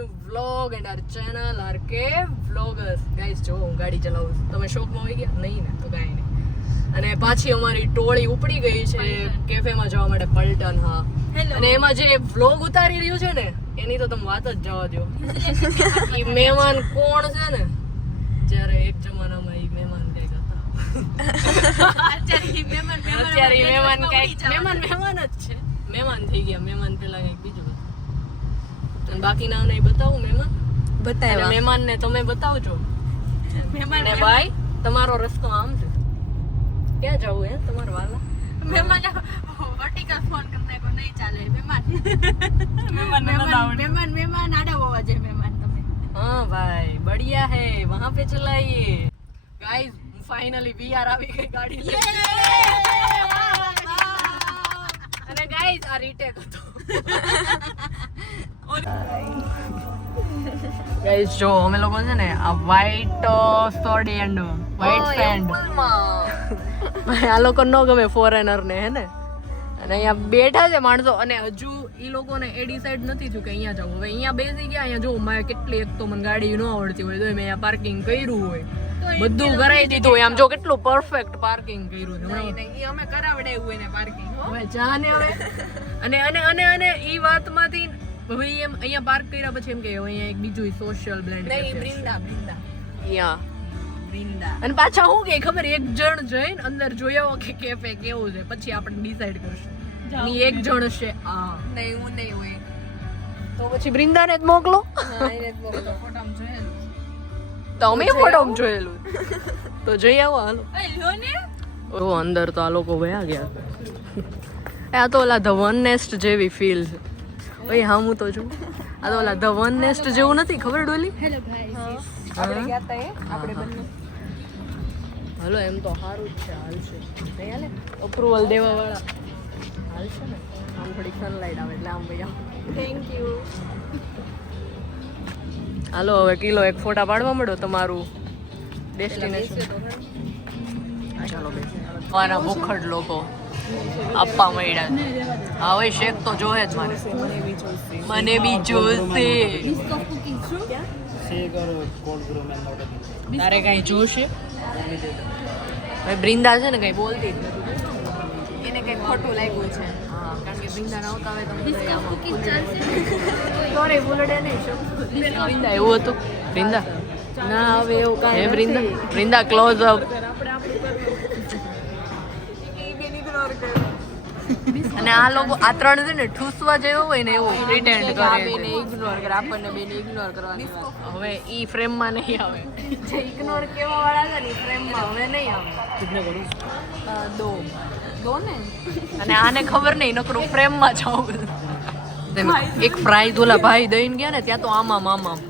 new vlog and our channel RK Vloggers. Guys, જો હું ગાડી ચલાવું છું. તમે શોકમાં આવી ગયા? નહીં ને, તો કાંઈ નહીં. અને પાછી અમારી ટોળી ઉપડી ગઈ છે કેફેમાં જવા માટે પલટન. હા, અને એમાં જે વ્લોગ ઉતારી રહ્યું છે ને એની તો તમે વાત જ જવા દો. ઈ મહેમાન કોણ છે ને, જ્યારે એક જમાનામાં ઈ મહેમાન કઈક હતા, અત્યારે ઈ મહેમાન કઈક મહેમાન જ છે. મહેમાન થઈ ગયા. મહેમાન પેલા કઈક બીજું હતું. તને બાકીના નહીં બતાવું. મહેમાન બતાવ્યા. મહેમાન ને તમે બતાવજો. મહેમાન ને ભાઈ તમારો રસ્તો આમ છે. ક્યાં જવું હે તમારા વાલા? મહેમાન વર્ટિકલ ફોન કરને કો નહીં ચાલે. મહેમાન આડા હોવા જોઈએ. મહેમાન તમે. हाँ भाई बढ़िया है, वहाँ पे चलाइए. गाइस फाइनली वीआर આવી ગઈ ગાડી લે. અને ગાઈસ આ રીટેક હતો. ગાઈસ જો અમે લોકો છે ને આ white shirt and white pant, આ લોકો નો ગમે ફોરેનર ને, હે ને. અને અહીંયા બેઠા છે માણસો, અને હજુ ઈ લોકોને એ ડિસાઈડ નથી થયું કે અહીંયા જવું. હવે અહીંયા બેસી ગયા. અહીંયા જો મારે કેટલી, એક તો મને ગાડી ન આવડતી હોય તો મેં અહીંયા પાર્કિંગ કર્યું હોય, બધું કરાવી દીધું હોય. આમ જો કેટલું પરફેક્ટ પાર્કિંગ કર્યું છે. અમે કરાવડાવ્યું હોય ને પાર્કિંગ. હવે જાને હવે અને અને અને અને ઈ વાતમાંથી હવે એમ અહીંયા પાર્ક કર્યા પછી એમ કે અહીંયા એક બીજું સોશિયલ બ્લેન્ડ બ્રિંદા અને પાછા હું કે ખબર, એક જણ જઈને અંદર જોઈ આવો કે કેફે કેવું છે, પછી આપણે ડિસાઈડ કરશું. ની એક જણ છે આ નહીં, હું નહીં હોય તો પછી બૃંદાને જ મોકલો. ફોટામાં જોયેલું. તો અમે ફોટોમાં જોયેલું તો જઈ આવો. હાલો લ્યો ને. ઓ અંદર તો આ લોકો વયા ગયા. આ તો ઓલા ધ વન નેસ્ટ જેવી ફીલ છે. ભાઈ હા હું તો છું. આ તો ઓલા ધ વન નેસ્ટ જેવું નથી, ખબર ડોલી? હેલો ગાઈસ, આપણે ગયા તા આપણે બંને. હાલો એમ તો સારું જ છે, હાલ છે. નહીં હાલે અપ્રુવલ દેવા વાળા હાલ છે ને. આમ થોડીક સનલાઇટ આવે એટલે આમ ભાઈ આમ. Thank you. હાલો હવે કિલો એક ફોટા પાડવા મળો તમારું ડેસ્ટિનેશન. ચાલો બેસી. આના ભૂખડ લોકો આપવા મળ્યા. હવે શેક તો જોહે જ મારે. મને બી જોશે. તારે કઈ જોશે? ભાઈ બૃંદા છે ને કઈ બોલતી જ નથી. એને કઈ ખોટું લાગ્યું છે. હા, કારણ કે બૃંદા ના આવતા હોય તો સોરી બોલડે નહીં. બૃંદા એવું હતું? બૃંદા ના હવે એવું કાંઈ. હે બૃંદા, બૃંદા ક્લોઝ અપ. અને આ લોકો આ ત્રણ છે ને ઠૂસવા જેવો હોય ને એવું પ્રિટેન્ડ કરે છે. ઇગ્નોર કરે, આપણને બેને ઇગ્નોર કરવાની. હવે ઈ ફ્રેમમાં નહીં આવે. જે ઇગ્નોર કેવા વાળા છે ને ફ્રેમમાં હવે નહીં આવે. કિતને કરું? દો ને. અને આને ખબર નહીં, નકરું ફ્રેમમાં જાવ. એક પ્રાઇઝ ઓલા ભાઈ દઈને ગયા ને ત્યાં તો આમામ આમામ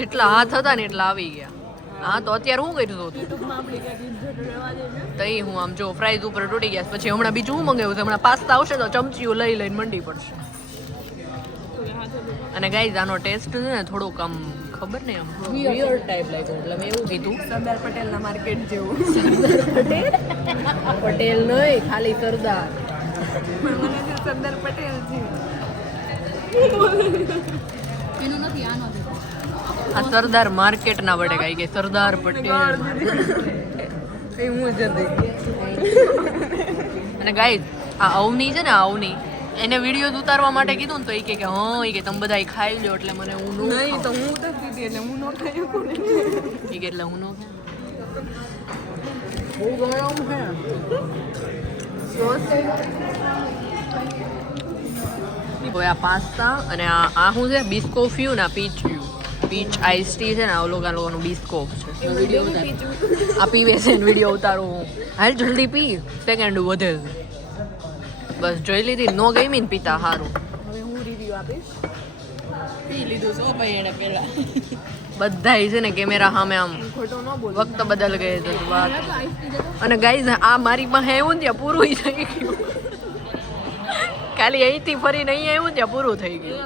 જેટલા હાથ હતા ને એટલા આવી ગયા. હા તો અત્યારે હું કર્યું હતું તો એ હું આમ જો ફ્રાઈઝ ઉપર તૂટી ગયા. પછી હમણાં બીજું હું મંગાવ્યું છે. હમણાં પાસ્તા આવશે તો ચમચીઓ લઈ લઈને મંડી પડશે. અને ગાઈઝ આનો ટેસ્ટ છે ને થોડુંક આમ ખબર નહીં આમ વિયર્ડ ટાઈપ લાગ્યો. એટલે મેં એવું કીધું સરદાર પટેલના માર્કેટ જેવું. પટેલ નહીં, ખાલી સરદાર. મને સરદાર પટેલ છે. એનું નથી, આનો છે. આ સરદાર માર્કેટ ના વડે કઈ કે સરદાર પટેલ કઈ હું જતી. અને ગાઈઝ આ અવની છે ને, અવની એને વિડીયો ઉતારવા માટે કીધું ને તો એ કે હા એ કે તમે બધા ખાઈ લો એટલે મને હું નહીં તો હું ઉતરતી હતી એટલે હું ન ખાયું. એ કે એટલે હું નો બહુ ગરમ છે. આ પાસ્તા અને આ શું છે? બિસ્કોફ્યુ ના પીચ આઈસ ટી છે ને. આ લોકોનું બિસ્કોફ છે. આ પીવે છે ને વિડીયો ઉતારું હું. હાલ જલ્દી પી, સેકન્ડ વધે છે. બસ જોઈ લીધી. નો ગમી ને પીતા સારું. હવે હું રિવ્યુ આપીશ. પી લીધું છો ભાઈ એને પેલા. બધાય છે ને કેમેરા સામે આમ ખોટો ન બોલ. વક્ત બદલ ગયે છે વાત. અને ગાઈઝ આ મારી પાસે આવ્યું ને ત્યાં પૂરું થઈ ગયું. ખાલી અહીંથી ફરીને અહીં આવ્યું ત્યાં પૂરું થઈ ગયું.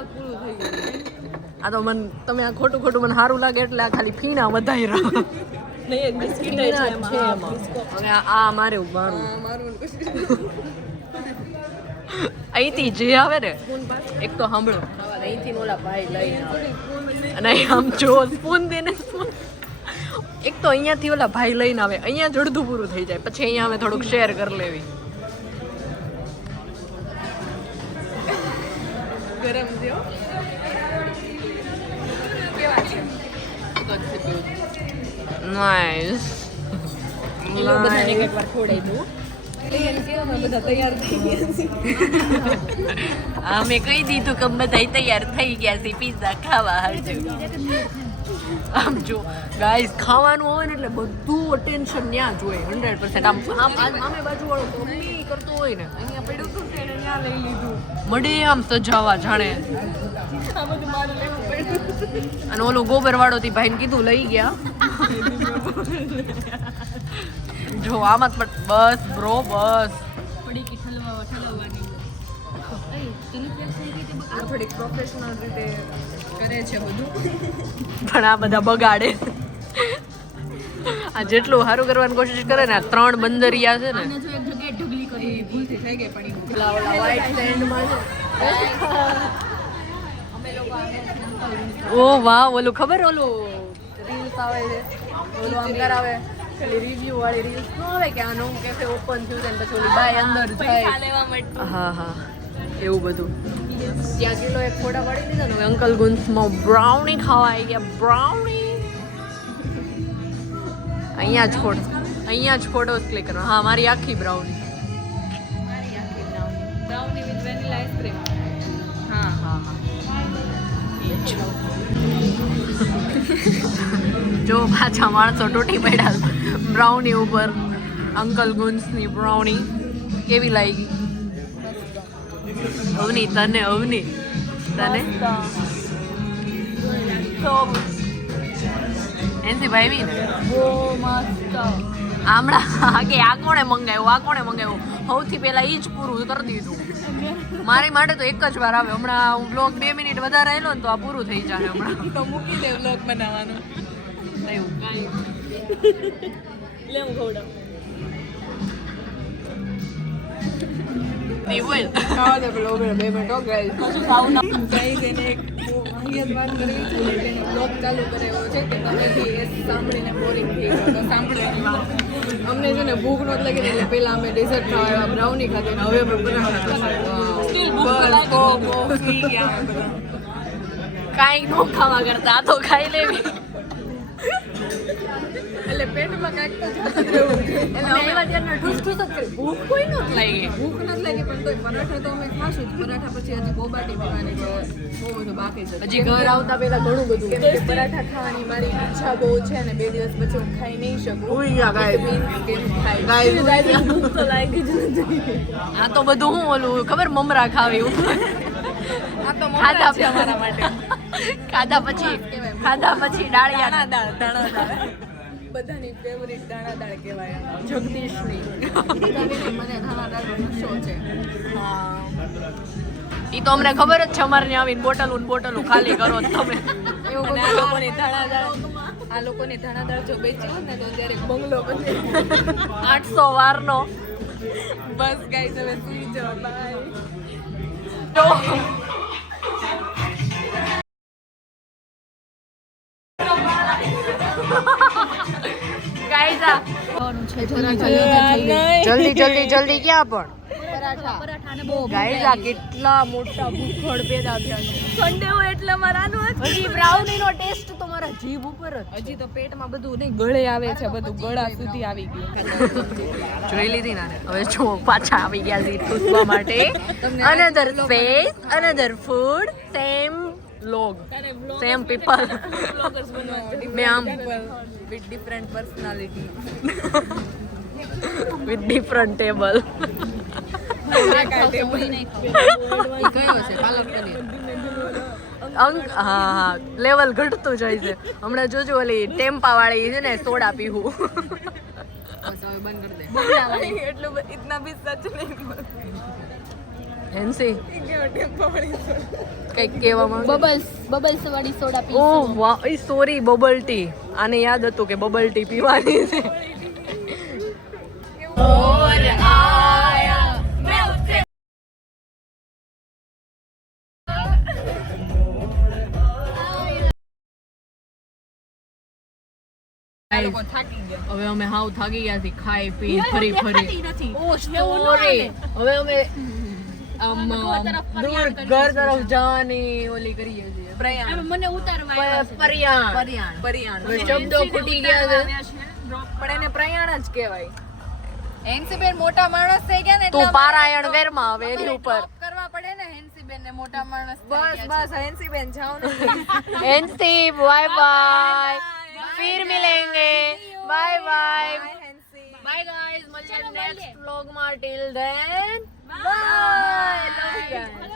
આ તો મને તમે આ ખોટું ખોટું મને સારું લાગે એટલે આ ખાલી ફીના વધારી રહ્યા. નહીં બિસ્કિટ છે એમાં. હવે આ મારે મારું અહીંથી જે આવે ને એક તો સાંભળો અહીંથી ઓલા ભાઈ લઈને આવે. અને આમ જો સ્પૂન દે ને સ્પૂન એક તો અહીંયાથી ઓલા ભાઈ લઈને આવે અહીંયા જ અડધું પૂરું થઈ જાય પછી અહીંયા અમે થોડુંક શેર કરી લેવી ગરમ થયો કેવા છે નાઈસ એલો બધાને એકવાર ખવડાવી દઉં બધા તૈયાર થઈ ગયા અમે કહી દીધું કે બધા તૈયાર થઈ ગયા છે પિઝા ખાવા હાજુ આમ જો ગાઈસ ખાવાનું હોય ને એટલે બધું અટેન્શન ત્યાં જ હોય 100% આમ આમે બાજુ વાળો ગમે કરતો હોય ને અહીંયા પડ્યું હતું ને એને ત્યાં લઈ લીધું મડે આમ સજાવા જાણે આ બધું મારે લેવું પડ્યું અને ઓલો ગોબર વાળો થી ભાઈને કીધું લઈ ગયા જો આમાં જ બસ બ્રો બસ પડી કે ઠલવવાની આ થોડીક પ્રોફેશનલ રીતે કરે છે બધું પણ આ બધા બગાડે આ જેટલું સારું કરવાની કોશિશ કરે ને આ 3 બંદરિયા છે ને જો એક જગ્યાએ ઢગલી કરી ભૂલથી થઈ ગઈ પણ ઓલા વ્હાઈટ સેન્ડમાં અમે લોકો ઓ વાહ ઓલું ખબર ઓલું રીલ્સ આવે છે ઓલું આમ કરાવે રિવ્યુ વાળી રીલ્સ નો આવે કે આનું કેફે ઓપન થયું છે ને પછી ઓલી બાય અંદર જાય લેવા માટે હા હા એવું બધું ત્યાં કિલો એક ફોટા પાડી દીધા ને હવે અંકલ ગુન્સમાં બ્રાઉની ખાવા આવી ગયા બ્રાઉની અહીંયા જ ફોટો ક્લિક કરો હા મારી આખી brownie brownie with vanilla ice cream હા હા જો પાછા માણસો તૂટી પડ્યા બ્રાઉની ઉપર અંકલ ગુન્સની બ્રાઉની કેવી લાગી અવની તને એનસી ભાઈ ને બહુ મસ્ત હમણાં કે આ કોણે મંગાવ્યું સૌથી પહેલા ઈ જ પૂરું કરી દીધું મારી માટે તો એક જ વાર આવે હમણાં હું બ્લોગ 2 મિનિટ વધારે આવેલો ને તો આ પૂરું થઈ જાય હમણાં તો મૂકી દે વ્લોગ બનાવવાનું એવું કાંઈ લે હું ખવડાવ બોલ ખાવા દે પેલો 2 મિનિટ હો ગાઈસ ગાઈસ એને એક વાહિયાત વાત કરવી છે કે એને બ્લોગ ચાલુ કરેલો છે કે તમે બી એ સાંભળીને બોરિંગ થઈ ગયો તો સાંભળેની વાત અમને છે ને ભૂખ નહોતી લાગી એટલે પહેલા અમે ડેઝર્ટ ખાવા બ્રાઉની ખાધી ને હવે અમે પરાઠા ખાશું બસ બહુ થઈ ગયા અમે બધા કાંઈ નો ખાવા કરતા આ તો ખાઈ લેવી એટલે પેટમાં કાંઈક તો જતું જ રહેવું જોઈએ. એટલે અમે એવા ત્યારના ઠૂસ ઠૂસ જ કરી ભૂખ કોઈ નહોતી લાગી ભૂખ નથી લાગી પણ તોય પરાઠા તો અમે ખાશું જ પરાઠા પછી હજી બોબાટી પીવાની છે બહુ બધું બાકી છે હજી ઘર આવતા પહેલા ઘણું બધું કેમ કે પરાઠા ખાવાની મારી ઈચ્છા બહુ છે ને 2 દિવસ પછી હું ખાઈ નહીં શકું ઉઈ ગયા ગાય કેમ ખાઈ ગાય ભૂખ તો લાગી જ નથી આ તો બધું હું ઓલું ખબર મમરા ખાવી આ તો ખાધા મોટા છે અમારા માટે ખાધા પછી ડાળિયા દાણા દાળ બધાની ફેવરિટ દાણા દાળ કહેવાય જગદીશની મને દાણા દાળનો નશો છે ઈ તો અમને ખબર જ છે અમારે ત્યાં આવીને બોટલો ખાલી કરો જ તમે એવું આ લોકોની દાણા દાળ જો બેચી હોત ને તો ત્યારે બંગલો બને 800 વારનો બસ ગાઈસ હવે સુઈ જાઓ બાય ગાઈઝ જલ્દી ક્યાં પણ ગાઈઝ આ કેટલા મોટા ભૂખડ પેદા થયા છે સન્ડે હોય એટલે મારાનું હજી બ્રાઉનીનો ટેસ્ટ તો મારા જીભ ઉપર જ હજી તો પેટમાં બધું નહીં ગળે આવે છે બધું ગળા સુધી આવી ગયું જોઈ લીધી ને હવે જો પાછા આવી ગયા છે ઠૂસવા માટે another space another food same લોગ સેમ પીપલ બ્લોગર્સ બનવાનું મેં આમ with different personality with different table કયો છે પાલક પનીર હા લેવલ ઘટતું જાય છે હમણાં જોજો ઓલી ટેમ્પા વાળી છે ને સોડા પીવું બસ હવે બંધ કરી દે એટલું ઇતના બી સચ નહીં એનસી કેવો ટેમ્પો વાળી કઈક કહેવા માંગે બબલ્સ વાળી સોડા પી ઓહ વાહ સોરી બબલ ટી આને યાદ હતું કે બબલ ટી પીવાની છે લોકો થાકી ગયા. હવે અમે હાવ થાકી ગયા છીએ ખાઈ પી ફરી ફરી નથી ઓ સ્ટોરી હવે અમે આમ દૂર ઘર તરફ જવાની ઓલી કરીએ છીએ પ્રયાણ મને ઉતારવા પરિયાણ પરિયાણ શબ્દો ખૂટી ગયા છે પણ એને પ્રયાણ જ કહેવાય. હેન્સીબેન મોટા માણસ થઈ ગયા ને તું પારાયણ ઘરમાં હવે એની ઉપર કરવા પડે ને હેન્સીબેન ને મોટા માણસ. બસ હેન્સીબેન જાઓ ને. एनसी बाय बाय फिर मिलेंगे बाय बाय बाय गाइस मिलते हैं नेक्स्ट व्लॉग में till then bye love you guys.